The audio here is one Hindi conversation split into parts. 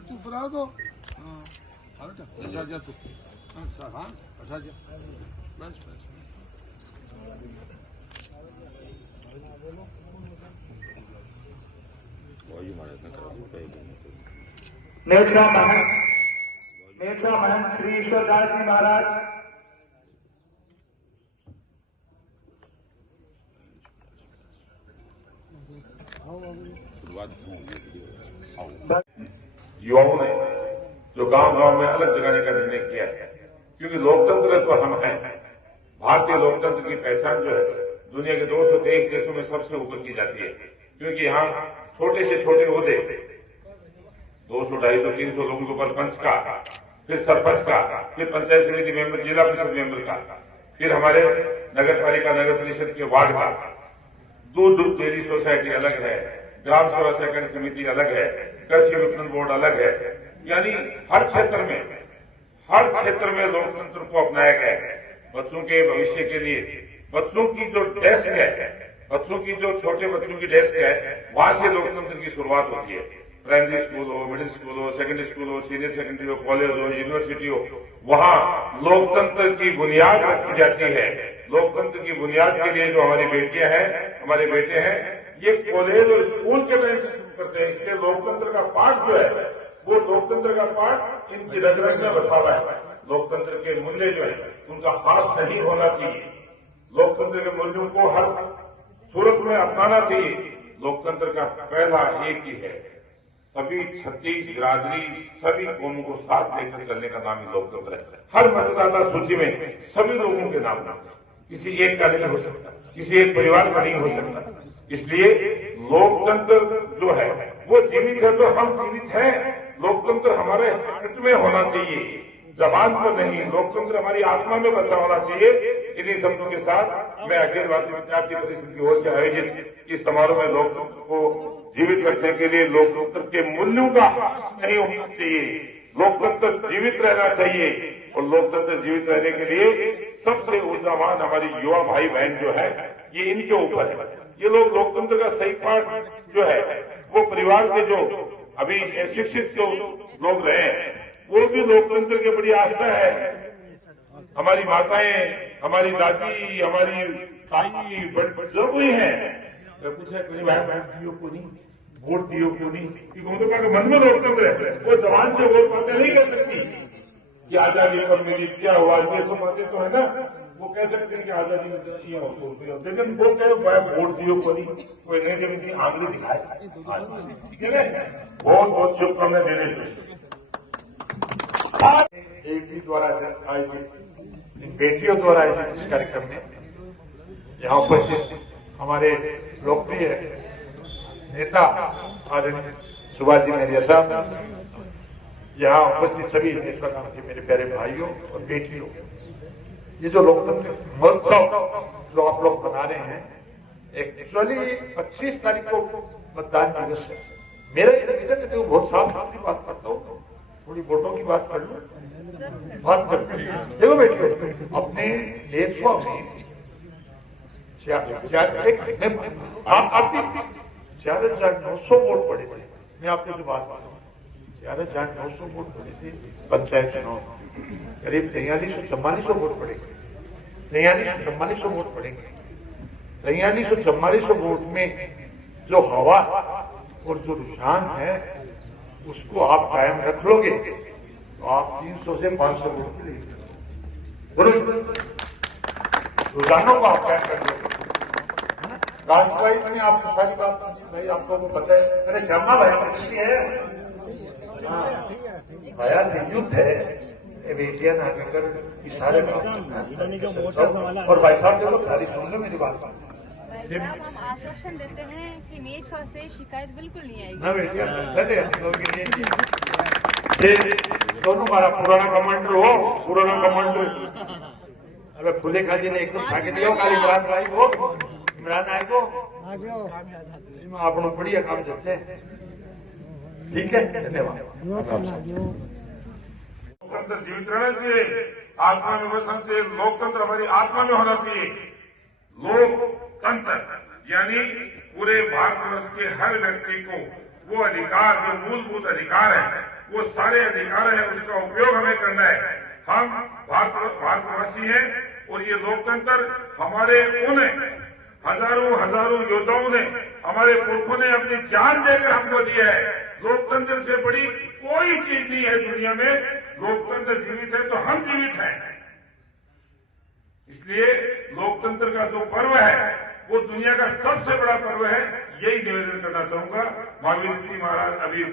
तू बना दो। अच्छा जा तू। हाँ अच्छा जा। बस बस। नेत्रा महंत श्री ईश्वरदास जी महाराज। युवाओं ने जो गांव-गांव में अलग जगाने का निर्णय किया है, क्योंकि लोकतंत्र तो हम हैं। भारतीय लोकतंत्र की पहचान जो है दुनिया के 223 देशों में सबसे ऊपर की जाती है, क्योंकि यहाँ छोटे से छोटे ओहदे 200, 250, 300 लोगों के ऊपर पंच का, फिर सरपंच का, फिर पंचायत समिति मेंबर, जिला परिषद मेंबर का, फिर हमारे नगर पालिका नगर परिषद के वार्ड का, दूध डेयरी सोसाइटी अलग है, ग्राम सेवा सहकारी समिति अलग है, कृषि विपणन बोर्ड अलग है। यानी हर क्षेत्र में लोकतंत्र को अपनाया गया है। बच्चों के भविष्य के लिए बच्चों की जो डेस्क है, बच्चों की जो छोटे बच्चों की डेस्क है, वहां से लोकतंत्र की शुरुआत होती है। प्राइमरी स्कूल हो, मिडिल स्कूल हो, सेकेंडरी स्कूल हो, सीनियर सेकेंडरी हो, कॉलेज हो, यूनिवर्सिटी हो, वहां लोकतंत्र की बुनियाद रखी जाती है। लोकतंत्र की बुनियाद के लिए जो हमारी बेटियां हैं, हमारे बेटे हैं, ये कॉलेज और स्कूल के टाइम से शुरू करते हैं। इसलिए लोकतंत्र का पाठ जो है वो लोकतंत्र का पाठ इनकी रग रग में बसा हुआ है। लोकतंत्र के मूल्य जो है उनका ह्रास नहीं होना चाहिए। लोकतंत्र के मूल्यों को हर सूरत में अपनाना चाहिए। लोकतंत्र का पहला एक ही है, सभी 36 बिरादरी, सभी कौमों को साथ लेकर चलने का नाम ही लोकतंत्र है। हर मतदाता सूची में सभी लोगों के नाम है, किसी एक का नहीं हो सकता, किसी एक परिवार का नहीं हो सकता। इसलिए लोकतंत्र जो है वो जीवित है तो हम जीवित हैं। लोकतंत्र हमारे हार्ट में होना चाहिए, जबान पर नहीं। लोकतंत्र हमारी आत्मा में बसा होना चाहिए। इन्हीं शब्दों के साथ मैं अखिल भारतीय विद्यार्थी परिषद की ओर से आयोजित इस समारोह में लोकतंत्र को जीवित रखने के लिए लोकतंत्र के मूल्यों का ह्रास नहीं होना चाहिए। लोकतंत्र जीवित रहना चाहिए और लोकतंत्र जीवित रहने के लिए सबसे ऊर्जावान हमारी युवा भाई बहन जो है ये इनके ऊपर है। ये लोग लोकतंत्र का सही पाठ जो है वो परिवार के जो अभी शिक्षित जो लोग रहे हैं वो भी लोकतंत्र की बड़ी आस्था है। हमारी माताएं, हमारी दादी, हमारी ताई जो भी है पूछे वोट दियो को नहीं, वोट दियो को नहीं, क्योंकि उनका मन में लोकतंत्र है। वो जबान से वोट बातें नहीं कर सकती कि आजादी कब मिली, क्या हुआ, ये सब बातें तो है ना। वो कह सकते हैं कि आजादी ये लेकिन वो कहे वोट दियो को नहीं, कोई नहीं जब इनकी आंगली दिखाए। ठीक है ना, बहुत बहुत शुभकामनाएं देने से एबी द्वारा आयोजित बेटियों द्वारा आयोजित इस कार्यक्रम में यहाँ उपस्थित हमारे लोकप्रिय नेता आदरणीय सुभाष जी मेरिया साहब, यहाँ उपस्थित सभी नेता के मेरे प्यारे भाइयों और बेटियों, ये जो लोकतंत्र महोत्सव जो आप लोग बना रहे हैं, एक्चुअली 25 तारीख को मतदान दिवस है। मेरा ये निवेदन है, देखो बहुत साफ साफ की बात करता हूँ, थोड़ी वोटों की बात कर लो, बात करते हैं। देखो बेटियों, अपने नेतृत्व में आपकी 4,900 वोट पड़े थे। मैं आपको जो बात बताऊँ, 4,900 वोट पड़े थे पंचायत चुनाव, करीब 4300-4400 वोट पड़ेंगे, 4300-4400 वोट पड़ेंगे। 4300-4400 वोट में जो हवा और जो रुझान है उसको आप कायम रख लोगे तो आप 300 से 500 वोट के लिए रुझानों को आप कायम कर लोगे। राष्ट्रवादी में आपको सारी बात भाई आपको पता है। अरे श्यामा भाई है, भया युद्ध है बेटियां नागर की सारे और भाई साहब देखो सारी सुन लो मेरी बात। हम आश्वासन देते हैं कि नेचुआ से शिकायत बिल्कुल नहीं आएगी। ना बेटिया दोनों हमारा पुराना कमांडर हो, पुराना कमांडर अरे फुले खाजी ने एकदम भागे दियो काली इमरान भाई को, इमरान आए को आपनो बढ़िया काम जैसे। ठीक है, धन्यवाद। लोकतंत्र जीवित रहना चाहिए, आत्मा में बसना चाहिए। लोकतंत्र हमारी आत्मा में होना चाहिए। लोकतंत्र यानी पूरे भारतवर्ष के हर व्यक्ति को वो अधिकार जो मूलभूत अधिकार है वो सारे अधिकार है, उसका उपयोग हमें करना है। हम भारतवासी हैं और ये लोकतंत्र हमारे उन हजारों योद्धाओं ने, हमारे पुरखों ने अपनी जान देकर हमको दिया है। लोकतंत्र से बड़ी कोई चीज नहीं है दुनिया में। लोकतंत्र जीवित है तो हम जीवित हैं। इसलिए लोकतंत्र का जो पर्व है वो दुनिया का सबसे बड़ा पर्व है। यही निवेदन करना चाहूंगा। महावीर जी महाराज अभी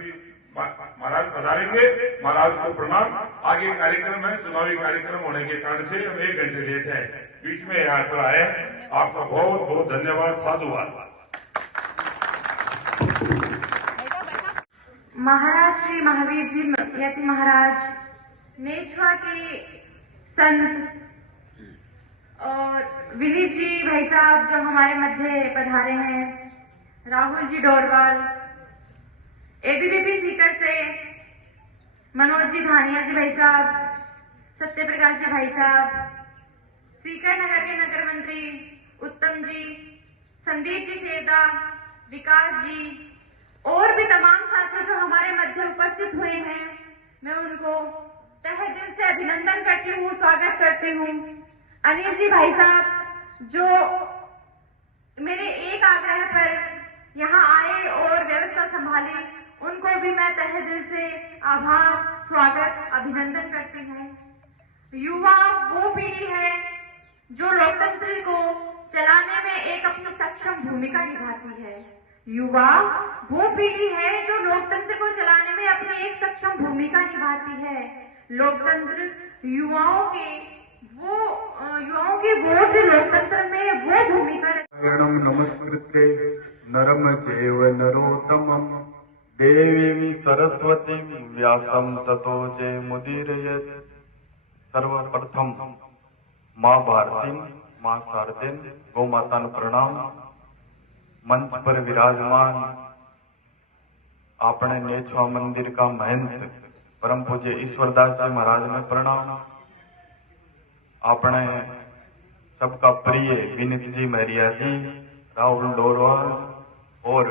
महाराज पधारेंगे। महाराज को प्रणाम। आगे कार्यक्रम है, चुनावी कार्यक्रम होने के कारण से हम 1 घंटे लेट है, बीच में यात्रा है। आपका बहुत बहुत धन्यवाद, साधुवाद। महाराज श्री महावीर जी यति महाराज नेछवा के संत और विनीत जी भाई साहब जो हमारे मध्य पधारे हैं, राहुल जी डोरवाल, एबीवीपी सीकर से मनोज जी धानिया जी भाई साहब, सत्य प्रकाश जी भाई साहब, सीकर नगर के नगर मंत्री उत्तम जी, संदीप जी सेवदा, विकास जी और भी तमाम साथी जो हमारे मध्य उपस्थित हुए हैं, मैं उनको तहे दिल से अभिनंदन करती हूँ, स्वागत करती हूँ। अनिल जी भाई साहब जो मेरे एक आग्रह पर यहाँ आए और व्यवस्था संभाली, उनको भी मैं तहे दिल से आभार, स्वागत, अभिनंदन करती हूँ। युवा वो पीढ़ी है जो लोकतंत्र को चलाने में एक अपनी सक्षम भूमिका निभाती है। युवा वो पीढ़ी है जो लोकतंत्र को चलाने में अपनी एक सक्षम भूमिका निभाती है। लोकतंत्र युवाओं के वोट लोकतंत्र में वो भूमिका। नमस्कृत्य नरम चैव नरोत्तमं देवीं सरस्वतीं व्यासं ततो जयमुदीरयेत्। सर्वप्रथम माँ भारती, माँ शारदेन, गौ माता ने प्रणाम। मंच पर विराजमान अपने नेछवा मंदिर का महंत परम पूज्य ईश्वरदास जी महाराज में प्रणाम। अपने सबका प्रिय विनीत जी महरिया जी, राहुल डोरवाल और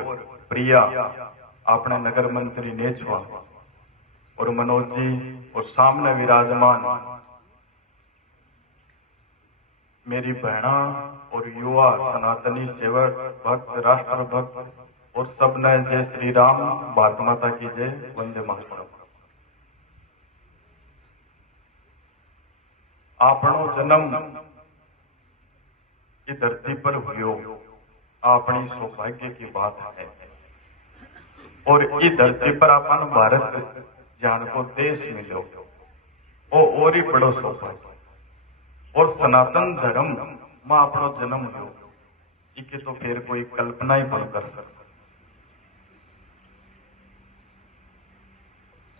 प्रिया अपने नगर मंत्री नेछवा और मनोज जी, और सामने विराजमान मेरी बहना और युवा सनातनी सेवक भक्त, राष्ट्र भक्त और सबने जय श्री राम, भारत माता की जय, वंदे मातरम। आपनो जन्म की धरती पर हुयो अपनी सौभाग्य की बात है, और इस धरती पर अपन भारत जान को देश मिलो वो और ही बड़ो सौभाग्य। और सनातन धर्म में अपनो जन्म हो, इके तो फिर कोई कल्पना ही नहीं कर सकता।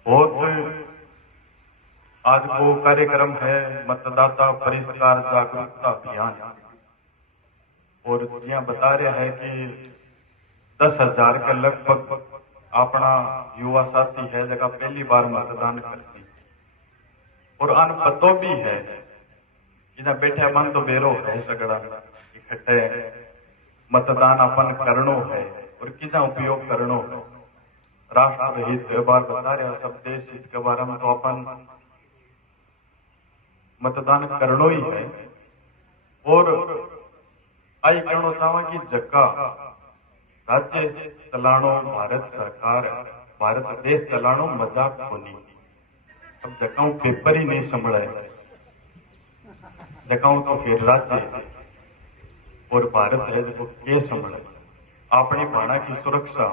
बहुत आज वो कार्यक्रम है मतदाता परिष्कार जागरूकता अभियान, और यहाँ बता रहे हैं कि 10,000 के लगभग अपना युवा साथी है जगह पहली बार मतदान करती, और अनपतो भी है जिन्हें बैठे मन तो बेरो है सगड़ा इकट्ठे मतदान अपन करनो है और किसा उपयोग करनो है। राष्ट्र हित के बार बता रहे सब देश हित के बारे में तो अपन मतदान करनो ही है। और आई कहना चाहवा कि जक्का राज्य चलानो, भारत सरकार, भारत देश चलानो मजाक होनी। अब जक्का पेपर ही नहीं संभला है, जगाऊं तो फिर राज्य और भारत है जो के संभले। अपनी भाणा की सुरक्षा,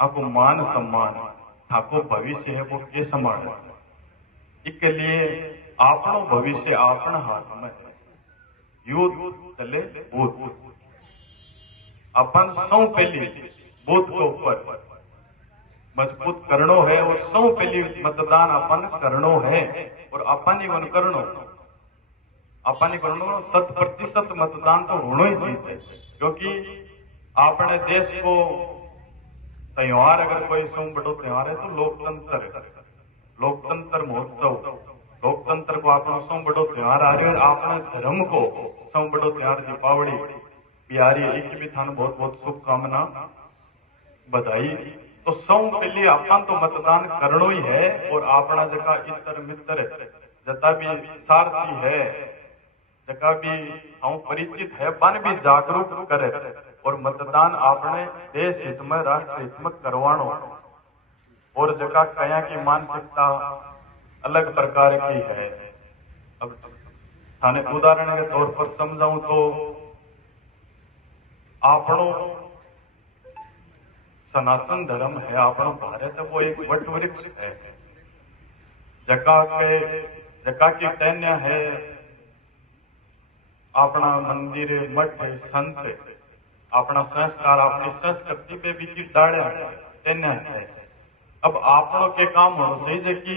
आपको मान सम्मान, आपको भविष्य है वो के संभाले। इसके लिए अपनो भविष्य अपना हाथ में है। युद्ध चले बूथ, अपन सौ पहली बूथ के ऊपर मजबूत करनो है, और सौ पहली मतदान अपन करनो है, और अपन ही वन करनो अपन 100% मतदान तो होना ही चाहिए। क्योंकि अपने देश को त्योहार अगर कोई सौ बड़ो त्योहार है तो लोकतंत्र है, लोकतंत्र महोत्सव, लोकतंत्र को अपना सौ बड़ो त्योहार आ रही है। और अपने धर्म को सौ बड़ो त्योहार दीपावली बिहारी एक भी थान बहुत बहुत शुभकामना, बधाई। तो सौ के लिए अपन तो मतदान करनो ही है। और अपना जका इतर मित्र जता भी सारथी है, जका भी हम परिचित है, बन भी जागरूक करे और मतदान अपने देश हित में राष्ट्र हित में करवानो। और जका कया की मानसिकता अलग प्रकार की है। अब थाने उदाहरण के तौर पर समझाऊं तो आपनो सनातन धर्म है, आपनो भारत है, वो एक वट वृक्ष है। जका की टहनिया है, अपना मंदिर मठ संत, अपना संस्कार, अपनी संस्कृति पे भी की डाले टहनिया है। अब आपनों के काम होना चाहिए कि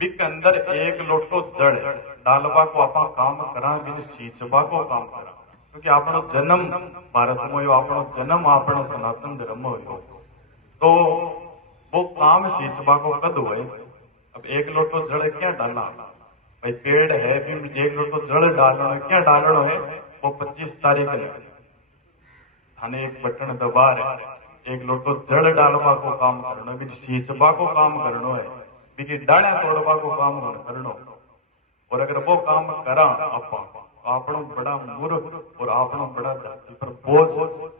बिक अंदर एक लोटो जड़ डालवा को आप काम करा, बिन सींचवा को काम करा। क्योंकि आपनो जन्म भारत में हो, आपनो जन्म अपने सनातन धर्म हो, तो वो काम सींचवा को कद हुए। अब एक लोटो जड़ क्या डालना भाई, पेड़ है भी एक लोटो जड़ डालना है, क्या डालना है, वो 25 तारीख है थाने एक बटन दबा रहे, एक लोटो जड़ डालवा को काम करना, भी सींचवा को काम करना है, भी डाला तोड़वा को काम करना। और अगर वो काम करा आपनो बड़ा मूर्ख और आपनो बड़ा धरती पर बोझ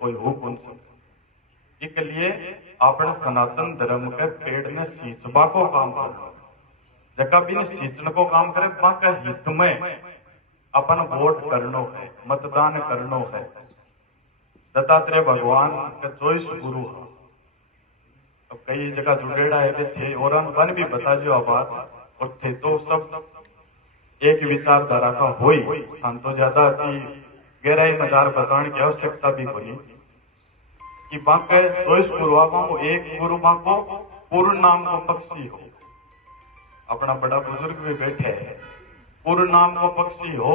कोई हो कौन सकता। इसलिए अपने सनातन धर्म के पेड़ ने सींचवा को काम करना, जका भी ने सींचने को काम करे बाका हित में अपन वोट करनो है, मतदान करनो है। दत्तात्रेय भगवान का 24 गुरु है। अब कई जगह जुड़ेड़ा है थे और बन भी बता जो बात, और थे तो सब एक विचारधारा का होई तो ज्यादा की गहराई मजार बताने की आवश्यकता भी होनी कि बाकी 24 गुरुआ को एक गुरु मां को पूर्ण नाम को पक्षी हो। अपना बड़ा बुजुर्ग भी बैठे है, पूर्ण नाम को पक्षी हो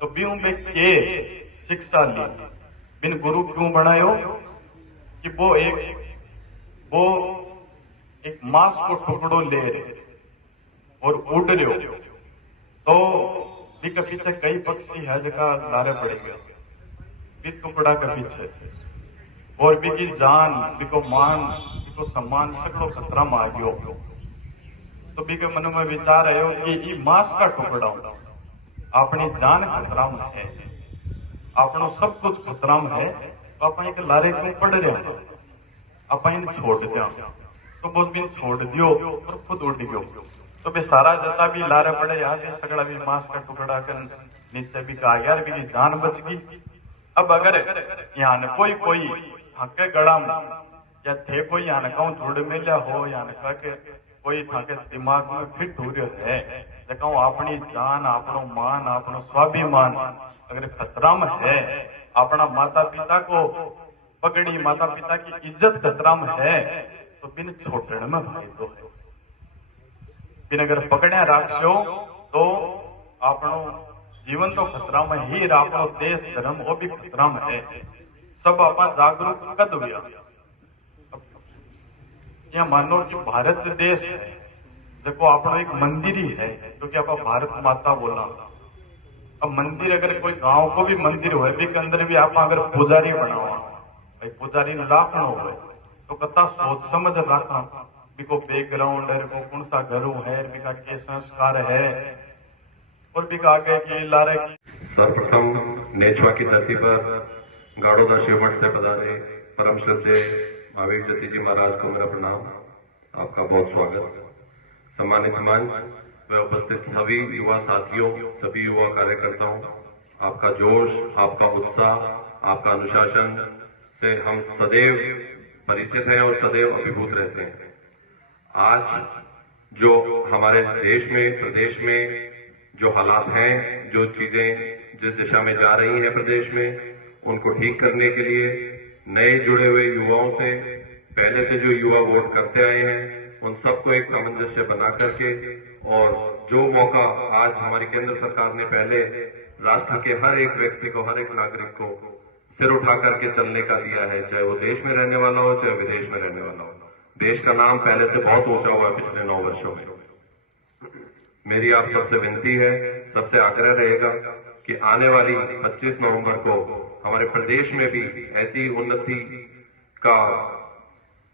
तो ब्यूं में के शिक्षा ली, बिन गुरु क्यों बनायो कि वो एक मांस को टुकड़ो ले रहे और उड़ रहे हो, तो बिका पीछे कई पक्षी है जगह लारे पड़े गए भी टुकड़ा के पीछे, और बिकी जान, बिको मान, बिको सम्मान सगड़ो खतरा में आ गयो। तो बिके मन में विचार आयो कि ये मांस का टुकड़ा अपनी जान खतरा में है, अपनो सब कुछ खतरा में है, तो अपन एक लारे क्यों पड़ रहे, अपन छोड़ दिया। तो बोल भी छोड़ दियो और खुद उड़ गयो। तो बे सारा जता भी लारे पड़े यार, सगड़ा भी मांस का टुकड़ा कर नीचे भी कहा यार भी जान बच गई। अब अगर यहाँ ने कोई थाके गड़ा या थे कोई यहाँ कहूँ जुड़ मिला हो, या के कोई थाके दिमाग में फिट हो रहा है, कहूँ अपनी जान, अपनो मान, अपनो स्वाभिमान अगर खतरा में है, अपना माता पिता को पगड़ी, माता पिता की इज्जत खतरा में है, तो बिन छोटण में भाई तो है। बिन अगर पकड़िया राखो तो अपनो जीवन तो खतरा में ही, अपनो देश धर्म वो भी खतरा में है। सब आप जागरूक कद हुआ। या मानो कि भारत देश है जो अपनो एक मंदिर ही है, क्योंकि आप भारत माता बोला। अब मंदिर अगर कोई गांव को भी मंदिर हो भी के अंदर भी आप अगर पुजारी बनावा भाई, पुजारी लाखनो हो तो कता सोच समझ रखना बिको बैकग्राउंड है, को कौन सा घर है, बिका के संस्कार है, और बिका आगे की लारे की। सर्वप्रथम नेछवा की धरती पर गाड़ोदा शिव मठ से पधारे परम श्रद्धेय महावीर जति जी महाराज को मेरा प्रणाम, आपका बहुत स्वागत। सम्मानित मंच व उपस्थित सभी युवा साथियों, सभी युवा कार्यकर्ताओं, आपका जोश, आपका उत्साह, आपका अनुशासन से हम सदैव परिचित हैं और सदैव अभिभूत रहते हैं। आज जो हमारे देश में, प्रदेश में जो हालात हैं, जो चीजें जिस दिशा में जा रही हैं प्रदेश में, उनको ठीक करने के लिए नए जुड़े हुए युवाओं से, पहले से जो युवा वोट करते आए हैं, उन सबको एक सामंजस्य बना करके, और जो मौका आज हमारी केंद्र सरकार ने पहले राष्ट्र के हर एक व्यक्ति को, हर एक नागरिक को सिर उठा करके चलने का दिया है, चाहे वो देश में रहने वाला हो, चाहे विदेश में रहने वाला हो। देश का नाम पहले से बहुत ऊंचा हुआ है पिछले 9 वर्षों में। मेरी आप सबसे विनती है, सबसे आग्रह रहेगा कि आने वाली 25 नवंबर को हमारे प्रदेश में भी ऐसी उन्नति का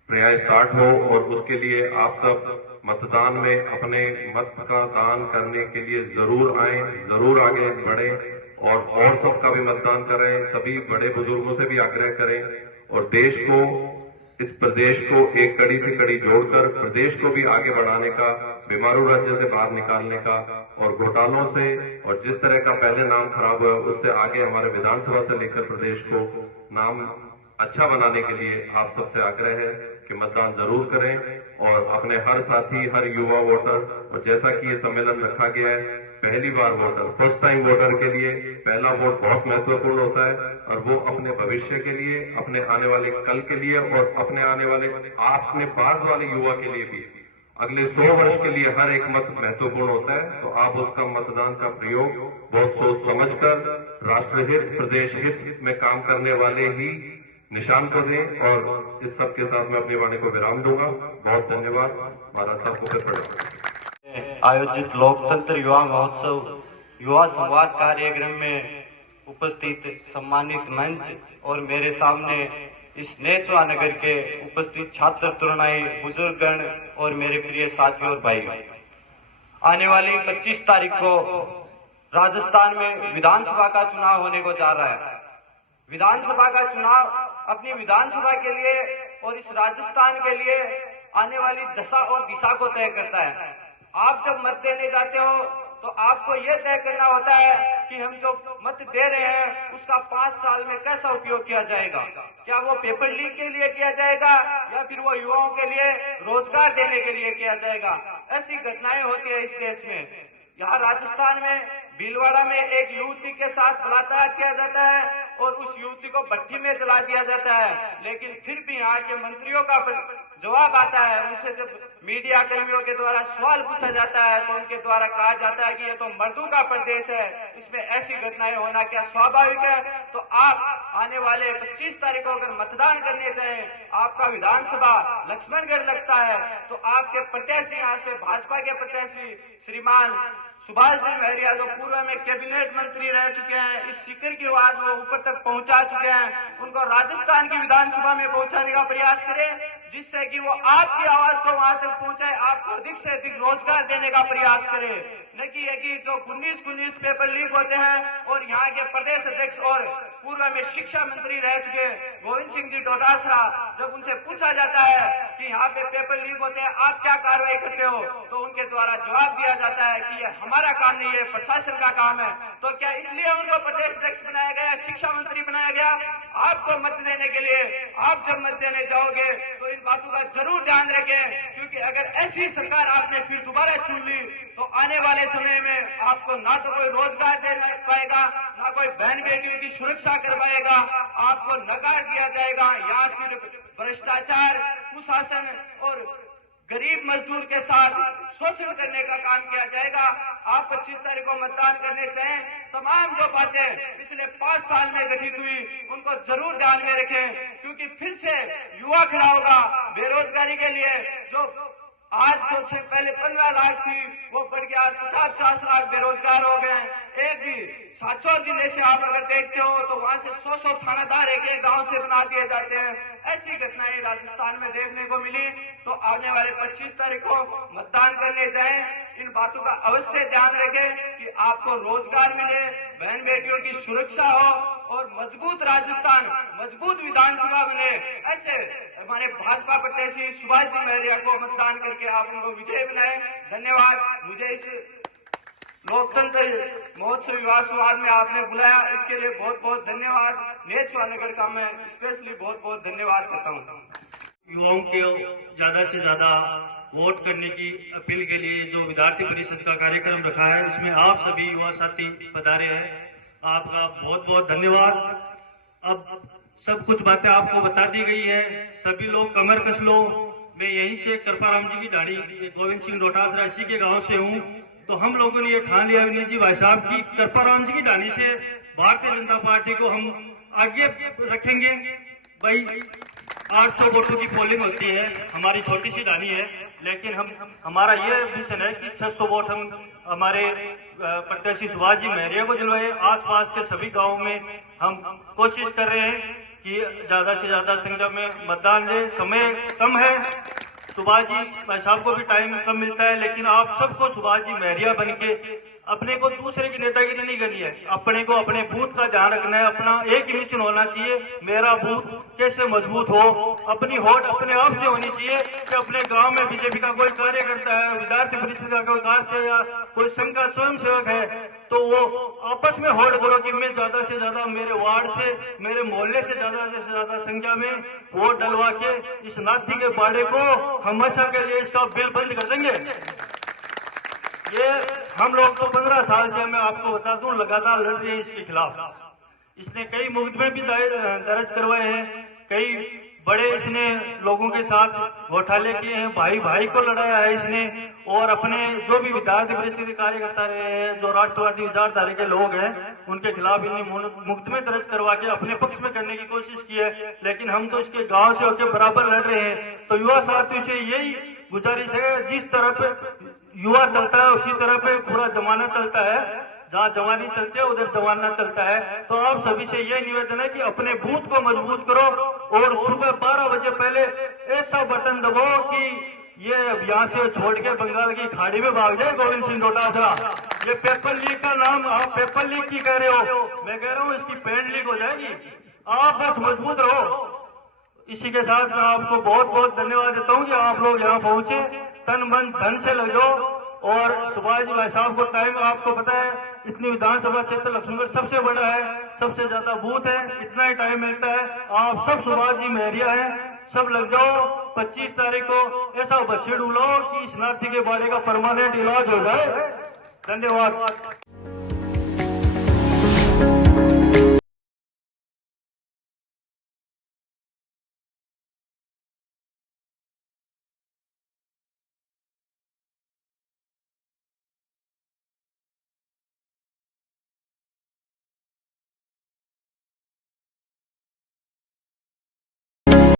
प्रयास स्टार्ट हो और उसके लिए आप सब मतदान में अपने मत का दान करने के लिए जरूर आए, जरूर आगे बढ़े और सबका भी मतदान करें। सभी बड़े बुजुर्गों से भी आग्रह करें और देश को, इस प्रदेश को एक कड़ी से कड़ी जोड़कर प्रदेश को भी आगे बढ़ाने का, बीमारू राज्य से बाहर निकालने का और घोटालों से और जिस तरह का पहले नाम खराब हुआ उससे आगे हमारे विधानसभा से लेकर प्रदेश को नाम अच्छा बनाने के लिए आप सबसे आग्रह है कि मतदान जरूर करें और अपने हर साथी, हर युवा वोटर, और जैसा कि ये सम्मेलन रखा गया है, पहली बार वोटर, फर्स्ट टाइम वोटर के लिए पहला वोट बहुत महत्वपूर्ण होता है और वो अपने भविष्य के लिए, अपने आने वाले कल के लिए और अपने आने वाले अपने बाद वाले युवा के लिए भी अगले 100 वर्ष के लिए हर एक मत महत्वपूर्ण होता है। तो आप उसका मतदान का प्रयोग बहुत सोच समझकर राष्ट्रहित, प्रदेश हित में काम करने वाले ही निशान को दें और इस सब के साथ मैं अपनी वाणी को विराम दूंगा। बहुत धन्यवाद। महाराज साहब को फिर पढ़ेगा। आयोजित लोकतंत्र युवा महोत्सव युवा संवाद कार्यक्रम में उपस्थित सम्मानित मंच और मेरे सामने इस नेचवा नगर के उपस्थित छात्र तरुणाई, बुजुर्गगण और मेरे प्रिय साथियों और भाइयों, आने वाली 25 तारीख को राजस्थान में विधानसभा का चुनाव होने को जा रहा है। विधानसभा का चुनाव अपनी विधानसभा के लिए और इस राजस्थान के लिए आने वाली दशा और दिशा को तय करता है। आप जब मत देने जाते हो तो आपको यह तय करना होता है कि हम जो मत दे रहे हैं उसका 5 साल में कैसा उपयोग किया जाएगा। क्या वो पेपर लीक के लिए किया जाएगा या फिर वो युवाओं के लिए रोजगार देने के लिए किया जाएगा। ऐसी घटनाएं होती है इस देश में। यहाँ राजस्थान में भीलवाड़ा में एक युवती के साथ बलात्कार किया जाता है और उस युवती को भट्टी में जला दिया जाता है, लेकिन फिर भी यहाँ के मंत्रियों का जवाब आता है। उनसे जब मीडिया कर्मियों के द्वारा सवाल पूछा जाता है तो उनके द्वारा कहा जाता है कि ये तो मर्दों का प्रदेश है, इसमें ऐसी घटनाएं होना क्या स्वाभाविक है। तो आप आने वाले 25 तारीख को अगर मतदान करने जाएं, आपका विधानसभा लक्ष्मणगढ़ लगता है, तो आपके प्रत्याशी यहाँ से भाजपा के प्रत्याशी श्रीमान सुभाष जी महरिया, जो पूर्व में कैबिनेट मंत्री रह चुके हैं, इस शिखर की आवाज वो ऊपर तक पहुंचा चुके हैं, उनको राजस्थान की विधानसभा में पहुंचाने का प्रयास करें, जिससे कि वो आपकी आवाज को वहां तक पहुंचाए, आपको अधिक से अधिक रोजगार देने का प्रयास करें। न कि ये कि जो 19 पेपर लीक होते हैं और यहाँ के प्रदेश अध्यक्ष और पूर्व में शिक्षा मंत्री रह चुके गोविंद सिंह जी डोटासरा, जब उनसे पूछा जाता है कि यहाँ पे पेपर लीक होते हैं, आप क्या कार्रवाई करते हो, तो उनके द्वारा जवाब दिया जाता है कि ये हमारा काम नहीं है, प्रशासन का काम है। तो क्या इसलिए उनको प्रदेश अध्यक्ष बनाया गया, शिक्षा मंत्री बनाया गया? आपको मत देने के लिए, आप जब मत देने जाओगे तो इन बातों का जरूर ध्यान रखें, क्योंकि अगर ऐसी सरकार आपने फिर दोबारा चुन ली तो आने वाले समय में आपको ना तो कोई रोजगार दे पाएगा, ना कोई बहन बेटियों की सुरक्षा करवाएगा, आपको नकार दिया जाएगा। या सिर्फ भ्रष्टाचार, कुशासन और गरीब मजदूर के साथ शोषण करने का काम किया जाएगा। आप 25 तारीख को मतदान करने चाहें, तमाम जो बातें पिछले 5 साल में घटित हुई उनको जरूर ध्यान में रखें, क्योंकि फिर से युवा खड़ा होगा बेरोजगारी के लिए। जो आज जो पहले 15 लाख थी वो बढ़ गया 50 लाख बेरोजगार हो गए। एक भी साचौर जिले से आप अगर देखते हो तो वहां से 100 थानादार एक गांव से बना दिए जाते हैं। ऐसी घटनाएं राजस्थान में देखने को मिली। तो आने वाले 25 तारीख को मतदान करने जाएं, इन बातों का अवश्य ध्यान रखें कि आपको रोजगार मिले, बहन बेटियों की सुरक्षा हो और मजबूत राजस्थान, मजबूत विधानसभा मिले। ऐसे हमारे भाजपा प्रत्याशी सुभाष जी महरिया को मतदान करके आप उनको विजय बनाए। धन्यवाद। मुझे इस लोकतंत्र महोत्सव युवा संवाद में आपने बुलाया, इसके लिए बहुत बहुत धन्यवाद। नेचवा नगर का मैं स्पेशली बहुत बहुत धन्यवाद करता हूँ। युवाओं को ज्यादा से ज्यादा वोट करने की अपील के लिए जो विद्यार्थी परिषद का कार्यक्रम रखा है, इसमें आप सभी युवा साथी पधारे हैं, आपका बहुत बहुत धन्यवाद। अब सब कुछ बातें आपको बता दी गई है, सभी लोग कमर कस लो। मैं यहीं से कृपाराम जी की ढाणी गोविंद सिंह डोटासरा इसी के गांव से हूँ। तो हम लोगों ने ये ठान लिया विनीत जी भाई साहब की कृपाराम जी की ढाणी से भारतीय जनता पार्टी को हम आगे रखेंगे। भाई 800 वोटों की पोलिंग होती है, हमारी छोटी सी ढाणी है, लेकिन हमारा ये विजन है कि 600 वोट हम हमारे प्रत्याशी सुभाष जी महरिया को दिलवाए। आसपास के सभी गांवों में हम कोशिश कर रहे हैं कि ज्यादा से ज्यादा संख्या में मतदान दे। समय कम है, सुभाष जी भाई साहब को भी टाइम कम मिलता है, लेकिन आप सबको सुभाष जी महरिया बन के अपने को दूसरे की नेतागिरी नहीं करनी है, अपने को अपने बूथ का ध्यान रखना है। अपना एक ही मिशन होना चाहिए, मेरा बूथ कैसे मजबूत हो। अपनी होड़ अपने आप से होनी चाहिए कि अपने गांव में बीजेपी का कोई कार्य करता है, विद्यार्थी परिषद का कोई कार्य या कोई संघ का स्वयं सेवक है, तो वो आपस में होड़ करो कि मैं ज्यादा से ज्यादा मेरे वार्ड से, मेरे मोहल्ले से ज्यादा संख्या में वोट डलवा के इस नाथी के बाड़े को हमेशा के लिए इसका बिल बंद कर देंगे। ये हम लोग तो 15 साल से, मैं आपको बता दूं, लगातार लड़ रहे हैं इसके खिलाफ। इसने कई मुकदमे भी दर्ज करवाए हैं, कई बड़े इसने लोगों के साथ घोटाले किए हैं, भाई भाई को लड़ाया है इसने, और अपने जो भी विद्यार्थी परिषद के कार्यकर्ता रहे हैं, जो राष्ट्रवादी विचारधारा के लोग हैं, उनके खिलाफ इन्हें मुकदमे दर्ज करवा के अपने पक्ष में करने की कोशिश की है। लेकिन हम तो इसके गांव से होकर बराबर लड़ रहे हैं। तो युवा साथियों से यही गुजारिश है, जिस तरफ युवा चलता है उसी तरह पे पूरा जमाना चलता है, जहाँ जवानी चलती है उधर जमाना चलता है। तो आप सभी से यह निवेदन है कि अपने बूथ को मजबूत करो और सुबह 12 बजे पहले ऐसा बटन दबाओ कि ये यहाँ से छोड़ के बंगाल की खाड़ी में भाग जाए गोविंद सिंह डोटासरा। ये पेपर लीक का नाम आप पेपर लीक की कह रहे हो, मैं कह रहा हूँ इसकी पेन लीक हो जाएगी। आप बस मजबूत रहो। इसी के साथ मैं आपको बहुत बहुत धन्यवाद देता हूँ कि आप लोग यहाँ पहुंचे, तन मन धन से लग जाओ। और सुभाष जी भाई साहब को टाइम आपको पता है, इतनी विधानसभा क्षेत्र लक्ष्मणगढ़ सबसे बड़ा है, सबसे ज्यादा बूथ है, इतना ही टाइम मिलता है। आप सब सुभाष जी महरिया है, सब लग जाओ। 25 तारीख को ऐसा बच्चे ढूंढो कि इस नाथी के बारे का परमानेंट इलाज हो जाए। धन्यवाद।